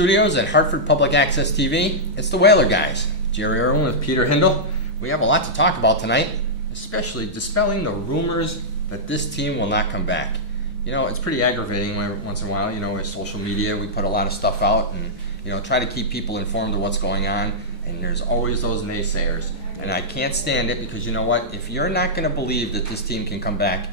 studios at Hartford Public Access TV, it's the Whaler Guys. Jerry Irwin with Peter Hindle. We have a lot to talk about tonight, especially dispelling the rumors that this team will not come back. You know, it's pretty aggravating once in a while, with social media. We put a lot of stuff out and, try to keep people informed of what's going on, and there's always those naysayers. And I can't stand it because you know what? If you're not going to believe that this team can come back,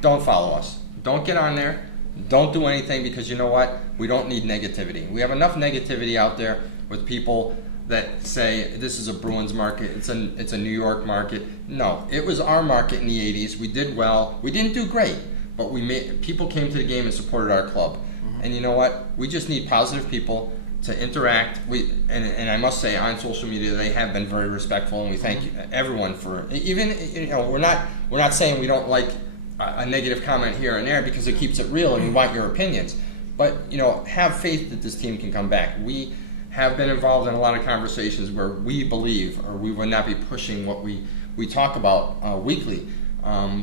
don't follow us. Don't get on there. Don't do anything because you know what? We don't need negativity. We have enough negativity out there with people that say this is a Bruins market, it's a New York market. No, it was our market in the 80s. We did well. We didn't do great, but people came to the game and supported our club. Mm-hmm. And you know what? We just need positive people to interact. And I must say, on social media, they have been very respectful, and we thank everyone for even. We're not saying we don't like a negative comment here and there because it keeps it real, and we want your opinions. But have faith that this team can come back. We have been involved in a lot of conversations where we believe, or we would not be pushing what we talk about weekly.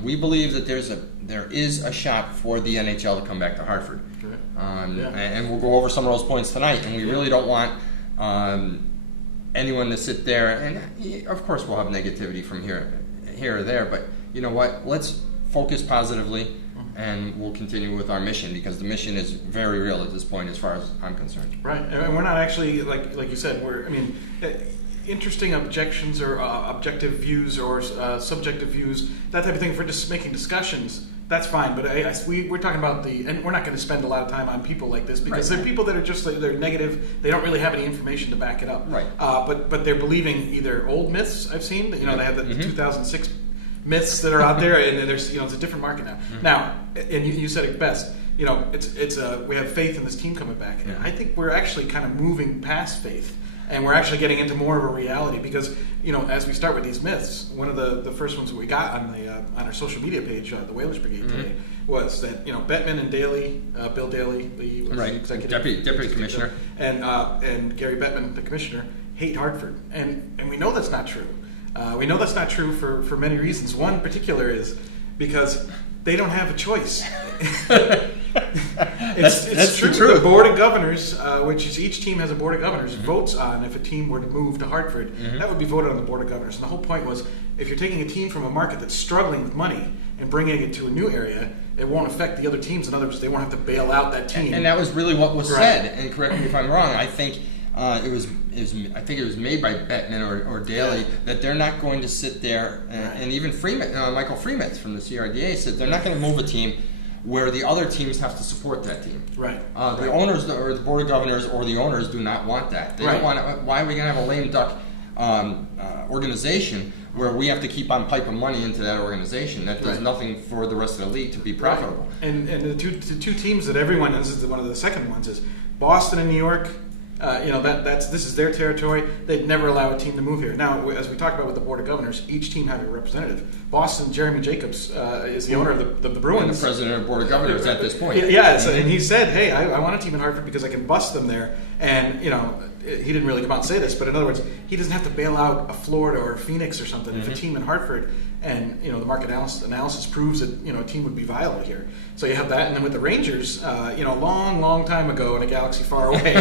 We believe that there is a shot for the NHL to come back to Hartford. Okay. And we'll go over some of those points tonight. And we really don't want anyone to sit there. And of course, we'll have negativity from here or there. But you know what? Let's focus positively, and we'll continue with our mission because the mission is very real at this point, as far as I'm concerned. Right, and we're not actually like you said. Interesting objections or objective views or subjective views, that type of thing for just making discussions. That's fine, but we're talking about and we're not going to spend a lot of time on people like this because they're people that are just they're negative. They don't really have any information to back it up. Right. But they're believing either old myths. I've seen. They have the 2006 myths that are out there, and there's it's a different market now. Mm-hmm. Now, and you said it best. It's we have faith in this team coming back, and I think we're actually kind of moving past faith. And we're actually getting into more of a reality because, as we start with these myths, one of the first ones that we got on our social media page, the Whalers Brigade today, was that Bettman and Daly, Bill Daly, the executive deputy commissioner, and Gary Bettman, the commissioner, hate Hartford, and we know that's not true. We know that's not true for many reasons. One in particular is because they don't have a choice. It's true. The Board of Governors, which is each team has a Board of Governors, votes on if a team were to move to Hartford. That would be voted on the Board of Governors. And the whole point was, if you're taking a team from a market that's struggling with money and bringing it to a new area, it won't affect the other teams. In other words, they won't have to bail out that team. And that was really what was said. And correct me if I'm wrong. I think it was made by Bettman or Daly that they're not going to sit there and even Freeman, Michael Freeman from the CRDA said they're not going to move a team where the other teams have to support that team. Right. The owners or the Board of Governors or the owners do not want that. They don't want it. Why are we going to have a lame duck organization where we have to keep on piping money into that organization that does nothing for the rest of the league to be profitable? Right. And the two teams that everyone this is one of the second ones is Boston and New York. This is their territory. They'd never allow a team to move here. Now, as we talked about with the Board of Governors, each team had a representative. Boston, Jeremy Jacobs is the owner of the Bruins. And the president of the Board of Governors at this point. And he said, hey, I want a team in Hartford because I can bust them there. And, he didn't really come out and say this, but in other words, he doesn't have to bail out a Florida or a Phoenix or something if a team in Hartford and the market analysis proves that a team would be viable here. So you have that, and then with the Rangers, a long time ago in a galaxy far away,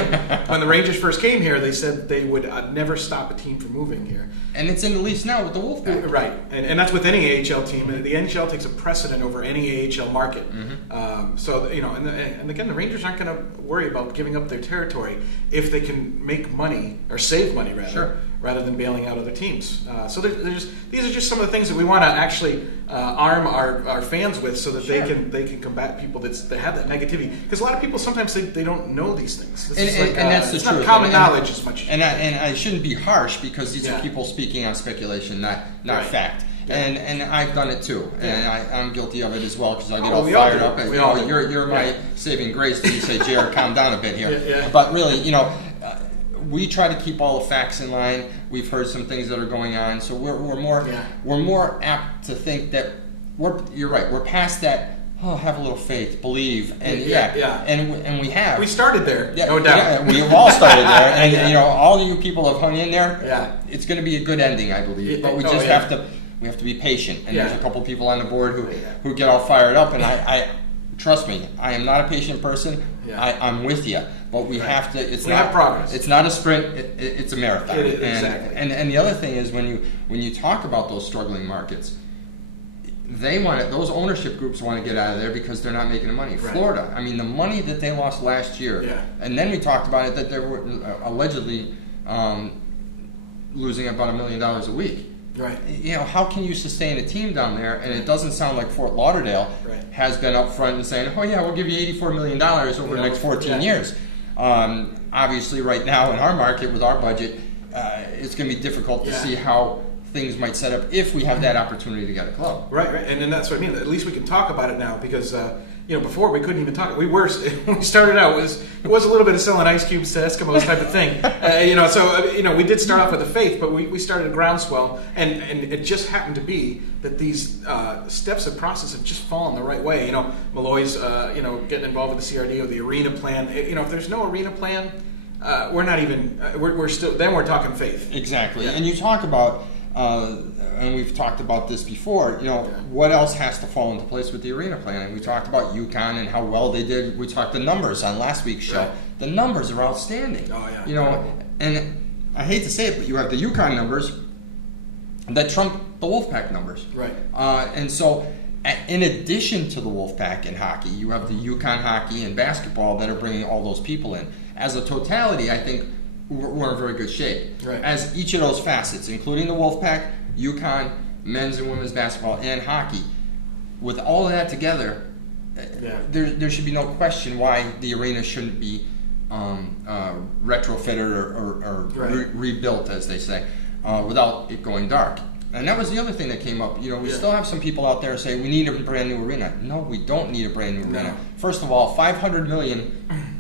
when the Rangers first came here, they said they would never stop a team from moving here. And it's in the lease now with the Wolfpack. Right, and that's with any AHL team. The NHL takes a precedent over any AHL market. And again, the Rangers aren't going to worry about giving up their territory if they can make money or save money rather than bailing out other teams. So these are just some of the things that we want to actually arm our fans with, so that they can combat people that have that negativity. Because a lot of people sometimes they don't know these things. And that's the truth. It's not common knowledge as much. And I shouldn't be harsh because these are people speaking on speculation, not fact. Yeah. And I've done it too, and I'm guilty of it as well because I get all fired up. You're my saving grace that you say, Jared, calm down a bit here. But really, we try to keep all the facts in line. We've heard some things that are going on, so we're more apt to think that you're right. We're past that. Oh, have a little faith, believe, and and we have. We started there, no doubt. Yeah, we've all started there, and all you people have hung in there. Yeah, it's going to be a good ending, I believe. But we just have to be patient. And there's a couple people on the board who get all fired up, and I trust me, I am not a patient person. Yeah. I'm with you, but we Right. have to. It's We not have progress. It's not a sprint. It's a marathon. It is, and, exactly. And the other thing is when you talk about those struggling markets, those ownership groups want to get out of there because they're not making the money. Right. Florida, I mean, the money that they lost last year, Yeah. and then we talked about it that they were allegedly losing about $1 million a week. Right. You know, how can you sustain a team down there? And it doesn't sound like Fort Lauderdale Right. has been up front and saying, oh yeah, we'll give you $84 million over the next 14 Yeah. years. Obviously, right now in our market with our budget, it's going to be difficult to Yeah. see how things might set up if we have that opportunity to get a club. Right, right, and that's what I mean. At least we can talk about it now because before we couldn't even talk. We were when we started out it was a little bit of selling ice cubes to Eskimos type of thing. We did start off with a faith, but we started a groundswell, and it just happened to be that these steps and process have just fallen the right way. Malloy's getting involved with the CRD or the arena plan. If there's no arena plan, we're not even we're still then we're talking faith. Exactly, Yeah. and you talk about. And we've talked about this before, what else has to fall into place with the arena plan? And we talked about UConn and how well they did. We talked the numbers on last week's show. Right. The numbers are outstanding. Oh, yeah. And I hate to say it, but you have the UConn numbers that trump the Wolfpack numbers. Right. And so, in addition to the Wolfpack in hockey, you have the UConn hockey and basketball that are bringing all those people in. As a totality, I think we're in very good shape. Right. As each of those facets, including the Wolfpack, UConn, men's and women's basketball, and hockey, with all of that together, there should be no question why the arena shouldn't be retrofitted or Right. rebuilt, as they say, without it going dark. And that was the other thing that came up. We still have some people out there saying we need a brand new arena. No, we don't need a brand new arena. No. First of all, $500 million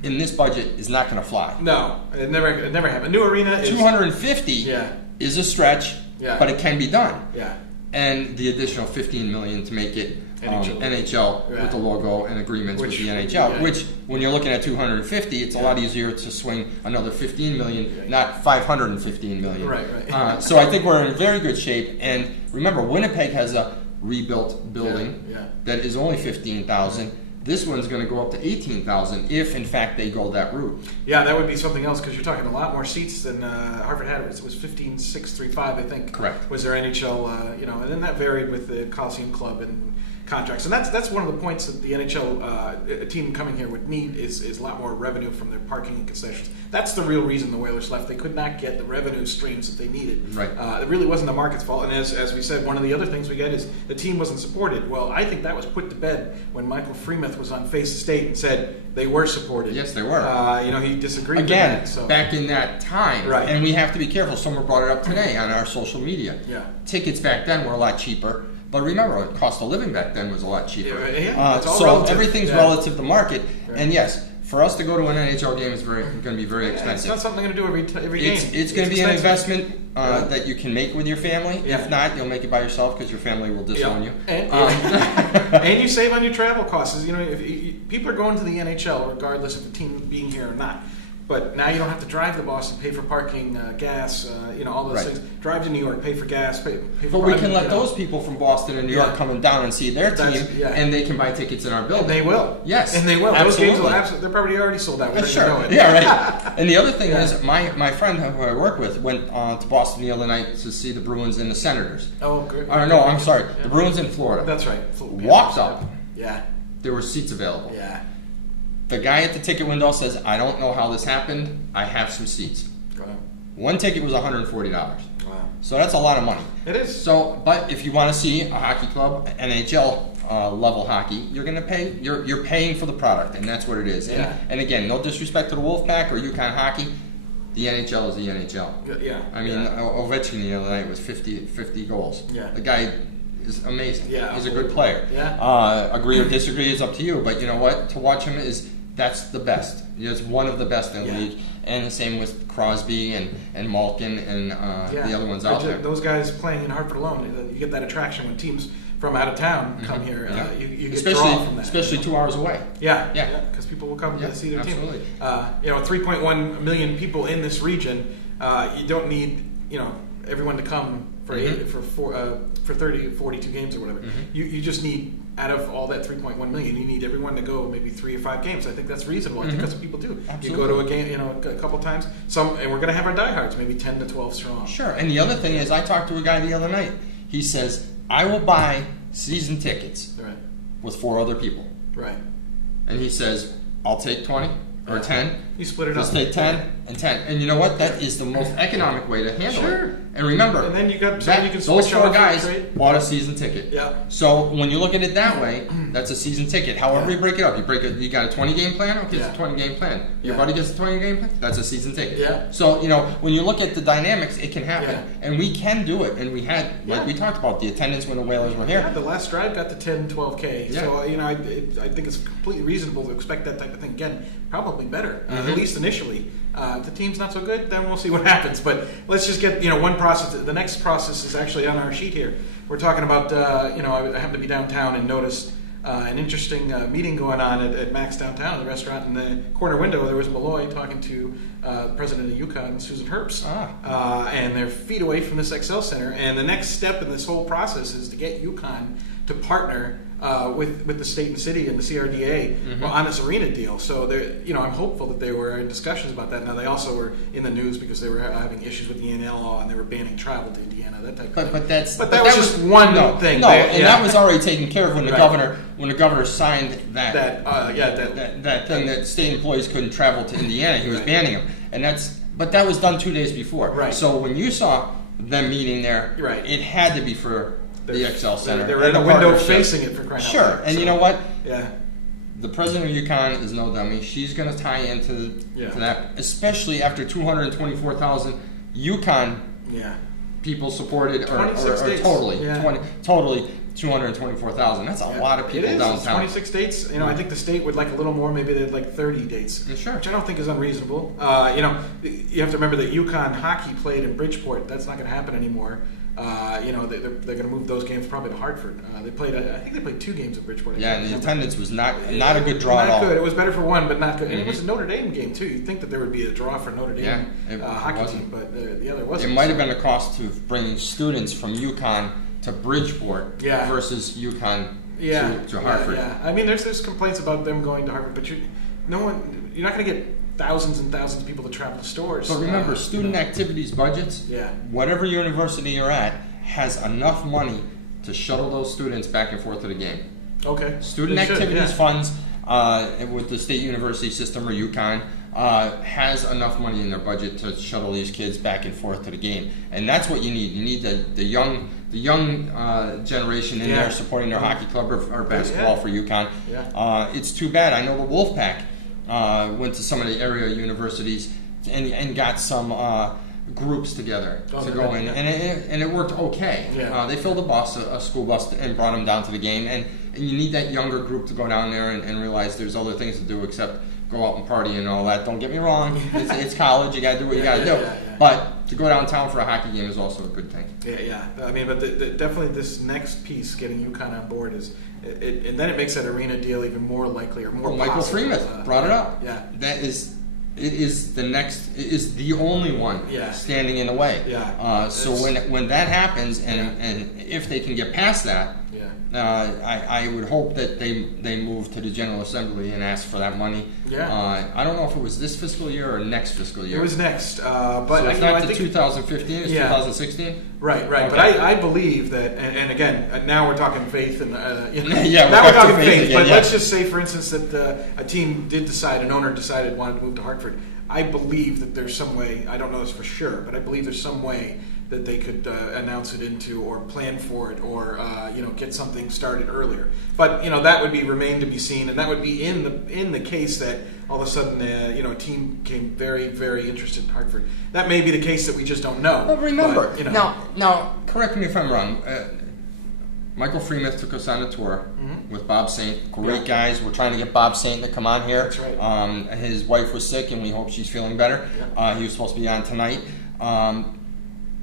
in this budget is not going to fly. No, it never happened. A new arena is 250 Yeah. is a stretch, Yeah. but it can be done. Yeah. And the additional $15 million to make it NHL. NHL Right. with the logo and agreements Which- with the NHL. yeah. Which, when you're looking at 250, it's a Yeah. lot easier to swing another $15 million, Right. not $515 million. Right, right. So I think we're in very good shape. And remember, Winnipeg has a rebuilt building Yeah. that is only 15,000. This one's going to go up to 18,000 if, in fact, they go that route. Yeah, that would be something else because you're talking a lot more seats than Harvard had. It was 15,635, I think. Correct. Was their NHL, and then that varied with the Coliseum Club and contracts. And that's one of the points that the NHL a team coming here would need is a lot more revenue from their parking and concessions. That's the real reason the Whalers left. They could not get the revenue streams that they needed. Right. It really wasn't the market's fault. And as we said, one of the other things we get is the team wasn't supported. Well, I think that was put to bed when Michael Freemuth was on Face the State and said they were supported. Yes, they were. He disagreed Again, with that. So. back in that time, Right. and we have to be careful. Someone brought it up today on our social media. Yeah. Tickets back then were a lot cheaper, but remember, the cost of living back then was a lot cheaper. Yeah, it's all so relative. everything's Yeah. relative to market, Right. and yes, for us to go to an NHL game is going to be very Yeah, it's expensive. not something I'm going to do every game. It's going to be an expensive. investment that you can make with your family. Yeah. If not, you'll make it by yourself because your family will disown you. And, and you save on your travel costs. If people are going to the NHL regardless of the team being here or not. But now you don't have to drive to Boston, pay for parking, gas, all those Right. things. Drive to New York, pay for gas, pay for. But we can parking, let those people from Boston and New Yeah. York coming down and see their team, That's- yeah. and they can buy tickets in our building. And they will. Yes, And they will. Those games will absolutely. they're probably already sold out. We don't even Sure. know it. Yeah, right. And the other thing Yeah. is, my friend who I work with went to Boston the other night to see the Bruins and the Senators. Oh, good. No, I'm sorry, Yeah. the Bruins in Florida. That's right. Walked up. Yeah. There were seats available. Yeah. The guy at the ticket window says, "I don't know how this happened. I have some seats." Wow. One ticket was $140. Wow. So that's a lot of money. It is. So, but if you want to see a hockey club, NHL level hockey, you're going to pay. You're paying for the product, and that's what it is. Yeah. And again, no disrespect to the Wolfpack or UConn hockey, the NHL is the NHL. Yeah. I mean, yeah. Ovechkin the other night was 50 goals. Yeah. The guy is amazing. Yeah, He's a good player. Yeah. Agree or disagree is up to you, but you know what? To watch him that's the best. It's one of the best in the Yeah. league. And the same with Crosby and Malkin and the other ones out there. Those guys playing in Hartford alone, you get that attraction when teams from out of town come here. Yeah. You get drawn from that. Especially 2 hours away. Yeah, Yeah. because people will come Yeah, to see their absolutely. team. 3.1 million people in this region. You don't need everyone to come for Mhm. for 30, 42 games or whatever. Mhm. You just need out of all that 3.1 million, you need everyone to go maybe 3 or 5 games. I think that's reasonable. I think that's what people do. Absolutely. You go to a game, a couple times. And we're going to have our diehards, maybe 10 to 12 strong. Sure. And the other thing is, I talked to a guy the other night. He says, I will buy season tickets Right. with 4 other people. Right. And he says, I'll take 20 or 10. You split it Just up. take 10 and 10. And you know what? That is the most economic way to handle Sure. it. And remember, And then you got that, you can those switch 4 off guys trade. bought a season ticket. Yeah. So when you look at it that way, that's a season ticket. However Yeah. you break it up, you got a 20 game plan. Okay, it's Yeah. a 20 game plan. Your Yeah. buddy gets a 20 game plan. That's a season ticket. Yeah. So when you look at the dynamics, it can happen, Yeah. and we can do it. And we had, like Yeah. we talked about, the attendance when the Whalers were here. Yeah, the last drive got to 10, 12K. Yeah. So, I think it's completely reasonable to expect that type of thing again. Probably better, at least initially. If the team's not so good, then we'll see what happens. But let's just get, one process. The next process is actually on our sheet here. We're talking about, I happened to be downtown and noticed an interesting meeting going on at Max downtown, the restaurant. In the corner window, there was Malloy talking to the president of UConn, Susan Herbst. And they're feet away from this Excel Center. And the next step in this whole process is to get UConn to partner with the state and city and the CRDA on this arena deal. So I'm hopeful that they were in discussions about that. Now they also were in the news because they were having issues with the NL law and they were banning travel to Indiana, that type of thing. But that was just one thing. No, and that was already taken care of when the Right. governor signed that thing that state employees couldn't travel to Indiana. He was Right. banning them, but that was done 2 days before. Right. So when you saw them meeting there, Right. it had to be for the Excel Center. They were and in the the window partnership. facing it for crying out Sure, loud. and So, you know what? Yeah. The president of UConn is no dummy. She's going to tie into Yeah. to that, especially after 224,000 UConn Yeah. people supported, or 26 states. totally, Yeah. totally 224,000. That's a lot of people It is. downtown. It's 26 states. I think the state would like a little more. Maybe they'd like 30 dates. Yeah, sure. Which I don't think is unreasonable. You have to remember that UConn hockey played in Bridgeport. That's not going to happen anymore. They're going to move those games probably to Hartford. I think they played 2 games at Bridgeport. Yeah, and the attendance was not a good draw not at all. good. It was better for one, but not good. And it was a Notre Dame game too. You'd think that there would be a draw for Notre Dame Yeah, it hockey wasn't. team, but the other It wasn't. might have been a cost to bringing students from UConn to Bridgeport Yeah. versus UConn Yeah, to Hartford. Yeah. I mean, there's complaints about them going to Harvard, but you're not going to get thousands and thousands of people to travel to stores. But remember, student activities budgets, Yeah. whatever university you're at, has enough money to shuttle those students back and forth to the game. Okay. Student They should, activities yeah. funds with the state university system or UConn has enough money in their budget to shuttle these kids back and forth to the game, and that's what you need. You need the young generation in Yeah. there supporting their hockey club or basketball Yeah. for UConn. Yeah. It's too bad. I know the Wolfpack went to some of the area universities and got some groups together to go in, and it worked okay. Yeah. They filled a school bus, and brought them down to the game, and you need that younger group to go down there and realize there's other things to do except go out and party and all that. Don't get me wrong, it's college, you gotta do what you gotta do. Yeah. But to go downtown for a hockey game is also a good thing. Yeah. I mean, but definitely this next piece, getting UConn on board, and then it makes that arena deal even more likely or more. Michael possible. Freemuth brought it up. Yeah. It is the only one Yeah. standing in the way. Yeah. So when that happens, and if they can get past that, I would hope that they move to the General Assembly and ask for that money. Yeah. I don't know if it was this fiscal year or next fiscal year. It was next, but so it's I not think 2015. It's Yeah. 2016. Right. Okay. But I believe that, and again, now we're talking faith, and Yeah, now we're we're back to talking faith faith. again, But yeah. let's just say, for instance, that a team did decide, an owner decided wanted to move to Hartford. I believe that there's some way. I don't know this for sure, but I believe there's some way that they could announce it into, or plan for it, or get something started earlier. But that would remain to be seen, and that would be in the case that all of a sudden a team became very, very interested in Hartford. That may be the case that we just don't know. But remember, but, now correct me if I'm wrong. Michael Freemuth took us on a tour with Bob Saint. Great guys. We're trying to get Bob Saint to come on here. That's right. His wife was sick, and we hope she's feeling better. Yeah. He was supposed to be on tonight.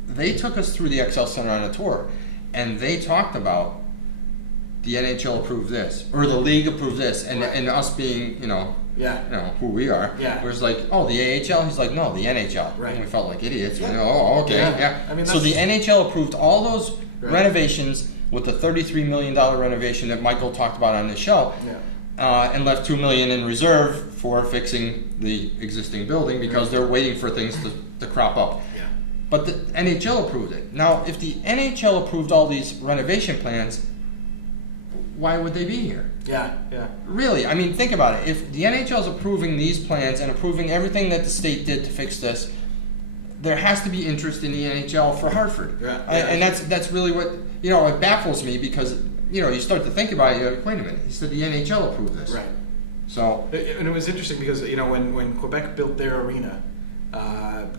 They took us through the Excel Center on a tour, and they talked about the NHL approved this, or the league approved this, and us being, who we are. Yeah. It was like, oh, the AHL? He's like, no, the NHL. Right. And we felt like idiots. Yeah. Oh, okay, Yeah. yeah. I mean, so the NHL approved all those Right. renovations with the $33 million renovation that Michael talked about on this show, and left $2 million in reserve for fixing the existing building because they're waiting for things to crop up. Yeah. But the NHL approved it. Now, if the NHL approved all these renovation plans, why would they be here? Yeah. Really, I mean, think about it. If the NHL is approving these plans and approving everything that the state did to fix this, there has to be interest in the NHL for Hartford. Yeah. And that's really what, it baffles me because, you start to think about it, you're like, wait a minute, he said the NHL approved this. Right. So. And it was interesting because, when Quebec built their arena,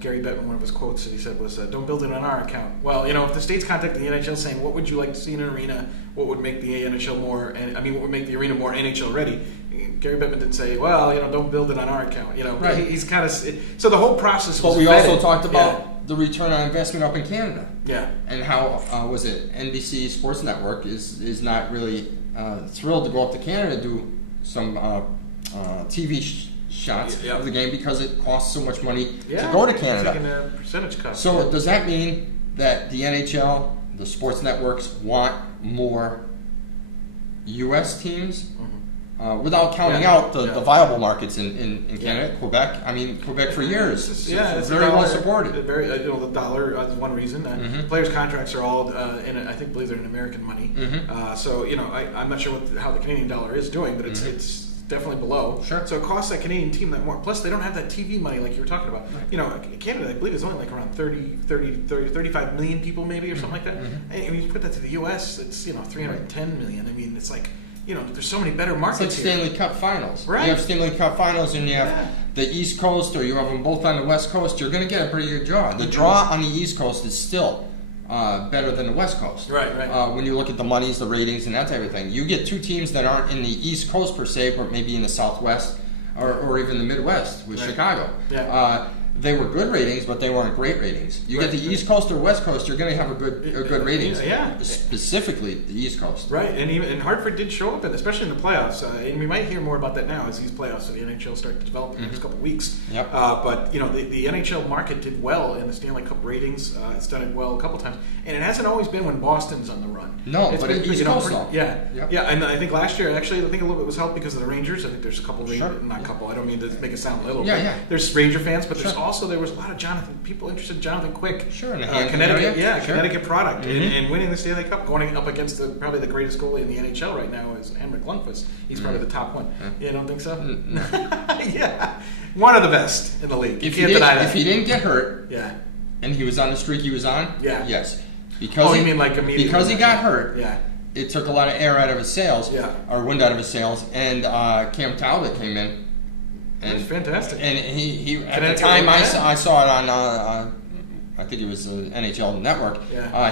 Gary Bettman, one of his quotes that he said was, don't build it on our account. Well, if the state's contacting the NHL saying, what would you like to see in an arena? What would make the NHL what would make the arena more NHL ready? Gary Bettman didn't say, well, don't build it on our account. Right. He's kind of, so the whole process was But we vetted. also talked about the return on investment up in Canada. Yeah. And how, was it, NBC Sports Network is not really thrilled to go up to Canada to do some TV shots of the game because it costs so much money to go to Canada. Taking a percentage cut. So does that mean that the NHL, the sports networks, want more U.S. teams? Without counting out the viable markets in Canada, Quebec. I mean, Quebec for years. It's very well supported. The dollar is one reason. Players' contracts are all I believe they're in American money. So I'm not sure how the Canadian dollar is doing, but it's definitely below. Sure. So it costs that Canadian team that more. Plus, they don't have that TV money like you were talking about. Right. Canada, I believe, is only like around 35 million people maybe or something like that. And when you put that to the U.S., it's 310 million. I mean, it's like. There's so many better markets. It's like Stanley Cup Finals. Right. You have Stanley Cup Finals and you have the East Coast, or you have them both on the West Coast. You're going to get a pretty good draw. The draw on the East Coast is still better than the West Coast. Right. When you look at the monies, the ratings, and that type of thing, you get two teams that aren't in the East Coast per se, but maybe in the Southwest or even the Midwest with Chicago. Yeah. They were good ratings, but they weren't great ratings. You get the East Coast or West Coast, you're going to have a good ratings. Yeah. Specifically the East Coast. Right, and Hartford did show up, especially in the playoffs. And we might hear more about that now as these playoffs of the NHL start to develop in the next couple of weeks. Yep. But the NHL market did well in the Stanley Cup ratings. It's done it well a couple times, and it hasn't always been when Boston's on the run. No, it's but been, East Coast pretty, though. Yeah. And I think last year, actually, I think a little bit was helped because of the Rangers. I think there's a couple not a couple. I don't mean to make it sound little. Yeah. There's Ranger fans, but there was a lot of people interested in Jonathan Quick. Sure, in the Connecticut, area. Connecticut product, and winning the Stanley Cup, going up against probably the greatest goalie in the NHL right now is Henrik Lundqvist. He's probably the top one. You don't think so? Yeah, one of the best in the league. You can't deny that. If he didn't get hurt, and he was on the streak he was on, yes. Because you mean like immediately? Because he got hurt, it took a lot of air out of his sails, or wind out of his sails, and Cam Talbot came in. And it's fantastic. And he at the time I saw it on I think it was the NHL Network.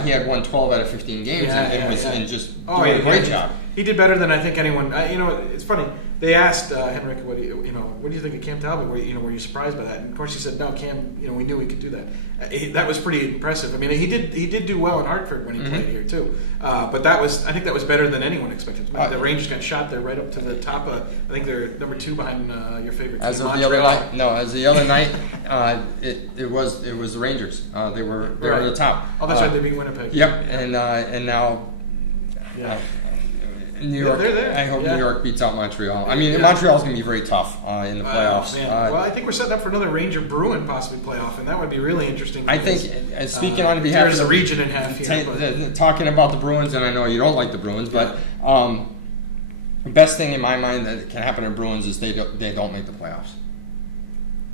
He had won 12 out of 15 games and just doing a great job. He did better than I think anyone. It's funny. They asked Henrik, what do you think of Cam Talbot? Were you surprised by that? And of course he said, no, Cam. We knew he could do that. That was pretty impressive. I mean, he did do well in Hartford when he played here too. But I think that was better than anyone expected. The Rangers got shot there right up to the top. I think they're number 2 behind your favorite team. As of the other night, it was the Rangers. They were at the top. Oh, that's right. They beat Winnipeg. Yep, and now. New York. They're there. I hope New York beats out Montreal. I mean, Montreal's going to be very tough in the playoffs. Well, I think we're setting up for another Ranger Bruin possibly playoff, and that would be really interesting. I think, speaking on behalf of the region in half here, talking about the Bruins, and I know you don't like the Bruins, but the best thing in my mind that can happen to Bruins is they don't make the playoffs.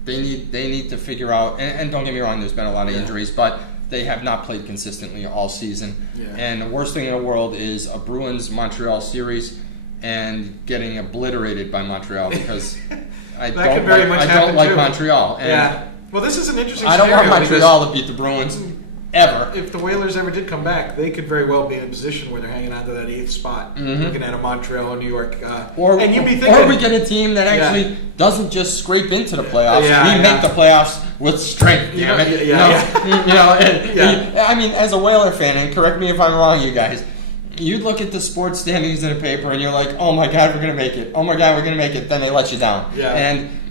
They need to figure out, and don't get me wrong, there's been a lot of injuries, but they have not played consistently all season. And the worst thing in the world is a Bruins-Montreal series and getting obliterated by Montreal because I don't like Montreal. And well, this is an interesting I don't want Montreal to beat the Bruins ever. If the Whalers ever did come back, they could very well be in a position where they're hanging on to that 8th spot, looking at a Montreal or New York. Or we get a team that actually doesn't just scrape into the playoffs. We make the playoffs with strength. Damn it! I mean, as a Whaler fan, and correct me if I'm wrong, you guys. You'd look at the sports standings in a paper, and you're like, "Oh my God, we're gonna make it! Oh my God, we're gonna make it!" Then they let you down,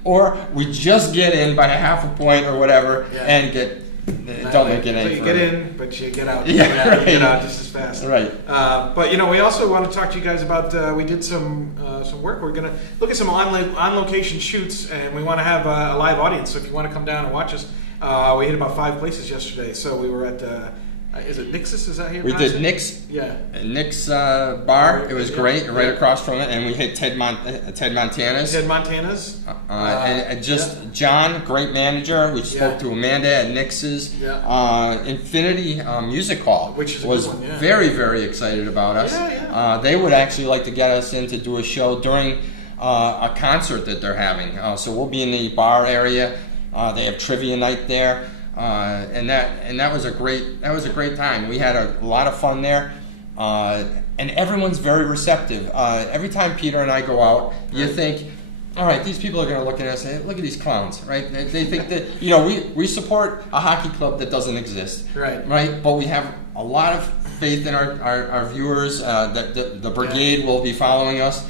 or we just get in by a half a point or whatever, and get don't make it so any you further. get in, but you get out. Yeah, right. You get out just as fast. Right. But we also want to talk to you guys about. We did some work. We're going to look at some on location shoots, and we want to have a live audience. So if you want to come down and watch us, we hit about 5 places yesterday. So we were at. Is it Nix's? Is that here? We did Nick's. Yeah. Nick's bar. It was great, right across from it, and we hit Ted Montana's. Ted Montana's. And John, great manager. We spoke to Amanda at Nix's. Yeah. Infinity Music Hall, which is was a good one, very, very excited about us. Yeah. They would actually like to get us in to do a show during a concert that they're having. So we'll be in the bar area. They have trivia night there. And that was a great time. We had a lot of fun there, and everyone's very receptive. Every time Peter and I go out, you think, all right, these people are going to look at us and say, look at these clowns, right? They think that we support a hockey club that doesn't exist, right? But we have a lot of faith in our viewers that the brigade will be following us,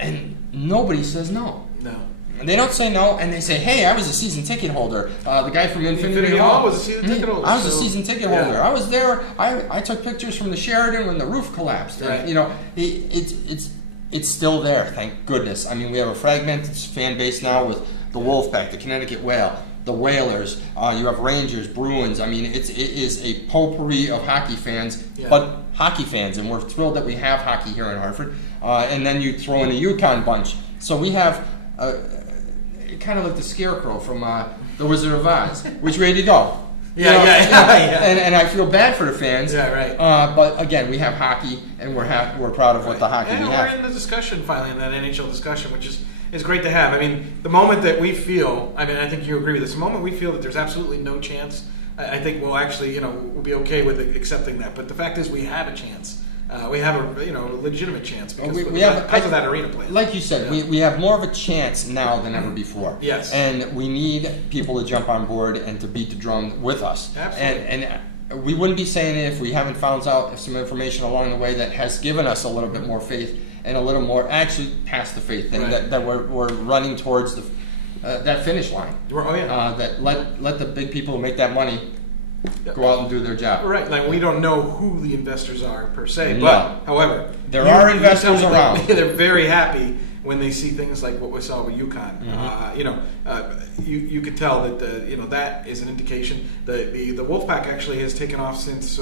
and nobody says no. No. They don't say no, and they say, hey, I was a season ticket holder. The guy from Infinity Hall was a season ticket holder. I was a season ticket holder. I was there. I took pictures from the Sheridan when the roof collapsed. Right. And, it's still there, thank goodness. I mean, we have a fragmented fan base now with the Wolfpack, the Connecticut Whale, the Whalers. You have Rangers, Bruins. I mean, it is a potpourri of hockey fans, but hockey fans, and we're thrilled that we have hockey here in Hartford. And then you throw in a UConn bunch. So we have... kind of like the Scarecrow from The Wizard of Oz. Which way to go? And I feel bad for the fans. Yeah, right. But again, we have hockey, and we're proud of what the hockey we have. We're in the discussion finally, in that NHL discussion, which is great to have. I mean, the moment that we feel, I think you agree with this, the moment we feel that there's absolutely no chance, I think we'll actually, we'll be okay with accepting that. But the fact is, we have a chance. We have a legitimate chance because of that arena play. Like you said, we have more of a chance now than ever before. Yes. And we need people to jump on board and to beat the drum with us. Absolutely. And we wouldn't be saying it if we haven't found out some information along the way that has given us a little bit more faith and a little more, actually past the faith thing, that we're running towards that finish line. That let the big people who make that money go out and do their job. Right, like we don't know who the investors are per se, but however, there are investors around. They're very happy when they see things like what we saw with UConn. You can tell that that is an indication that the Wolfpack actually has taken off since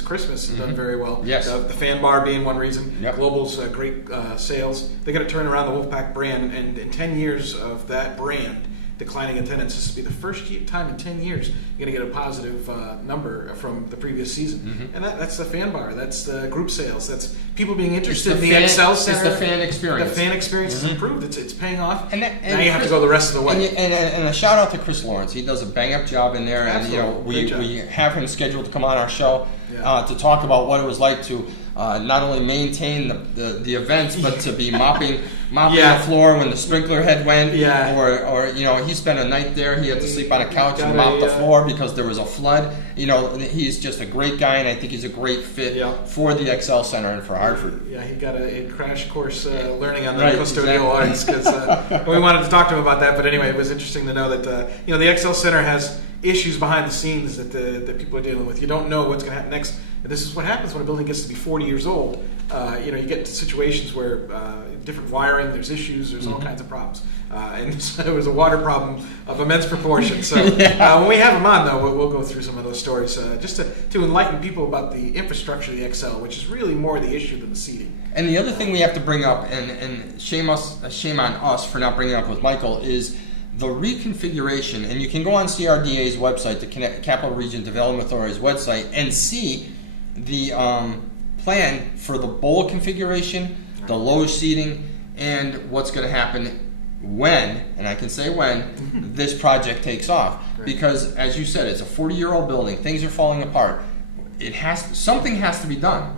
Christmas and done very well. Yes, the fan bar being one reason. Yep. Global's great sales. They're going to turn around the Wolfpack brand, and in 10 years of that brand declining attendance, this will be the first time in 10 years you're going to get a positive number from the previous season. And that's the fan bar, that's the group sales, that's people being interested in the Excel Center. It's the fan experience. The fan experience is improved. It's paying off. And now you have to go the rest of the way. And a shout out to Chris Lawrence. He does a bang up job in there. Absolutely. And we have him scheduled to come on our show to talk about what it was like to not only maintain the events, but to be mopping the floor when the sprinkler head went. Or he spent a night there. He had to sleep on a couch and mop the floor because there was a flood. He's just a great guy, and I think he's a great fit for the Excel Center and for Hartford. Yeah, he got a crash course learning on the custodial arts because we wanted to talk to him about that. But anyway, it was interesting to know that the Excel Center has issues behind the scenes that people are dealing with. You don't know what's going to happen next. And this is what happens when a building gets to be 40 years old. You get into situations where different wiring, there's issues, there's all kinds of problems. And so it was a water problem of immense proportion. So when we have him on, though, we'll go through some of those stories just to enlighten people about the infrastructure of the XL, which is really more the issue than the seating. And the other thing we have to bring up, and shame on us for not bringing it up with Michael, is the reconfiguration. And you can go on CRDA's website, the Capital Region Development Authority's website, and see the plan for the bowl configuration, the low seating, and what's going to happen when, and I can say when, this project takes off. Because, as you said, it's a 40-year-old building. Things are falling apart. Something has to be done.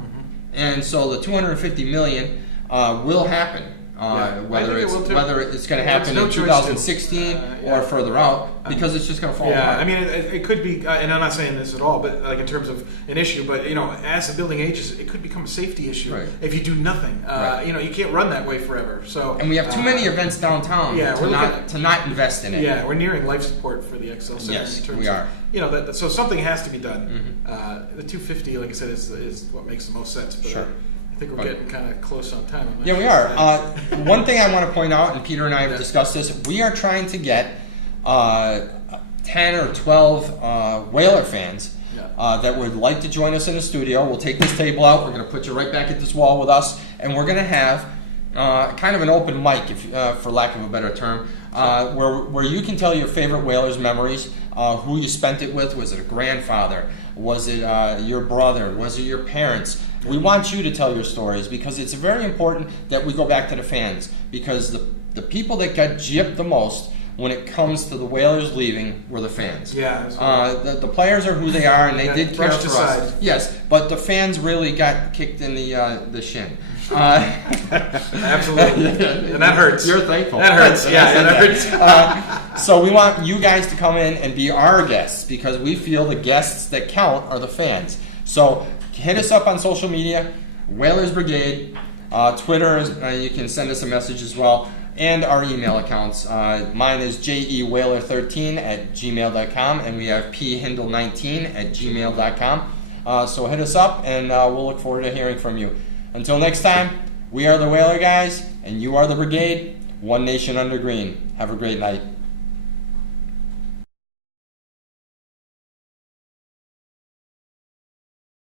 And so the $250 million will happen. whether think it will too. whether it's going to There's happen no in choice 2016 yeah. or further out, because it's just going to fall Yeah, apart. I mean, it could be, and I'm not saying this at all, but like in terms of an issue, but as the building ages, it could become a safety issue Right. if you do nothing. Right. You can't run that way forever. So, And we have too many events downtown yeah, we're to not invest in it. yeah, we're nearing life support for the XL Center. Yes, in terms we are. Of, so something has to be done. The 250, like I said, is what makes the most sense. But Sure. I think we're getting kind of close on time. Yeah, we are. One thing I want to point out, and Peter and I have discussed this, we are trying to get 10 or 12 Whaler fans that would like to join us in the studio. We'll take this table out. We're going to put you right back at this wall with us, and we're going to have kind of an open mic, for lack of a better term, where you can tell your favorite Whalers memories, who you spent it with. Was it a grandfather? Was it your brother? Was it your parents? We want you to tell your stories, because it's very important that we go back to the fans, because the people that got gypped the most when it comes to the Whalers leaving were the fans. Yeah. The players are who they are, and they Yeah, did care brushed for aside. us. Yes, but the fans really got kicked in the shin. Absolutely. And that hurts. You're thankful. That hurts. Yeah, that hurts. So we want you guys to come in and be our guests, because we feel the guests that count are the fans. So hit us up on social media, Whalers Brigade, Twitter. You can send us a message as well, and our email accounts. Mine is jewhaler13@gmail.com, and we have phindle19@gmail.com. So hit us up, and we'll look forward to hearing from you. Until next time, we are the Whaler guys, and you are the Brigade. One nation under green. Have a great night.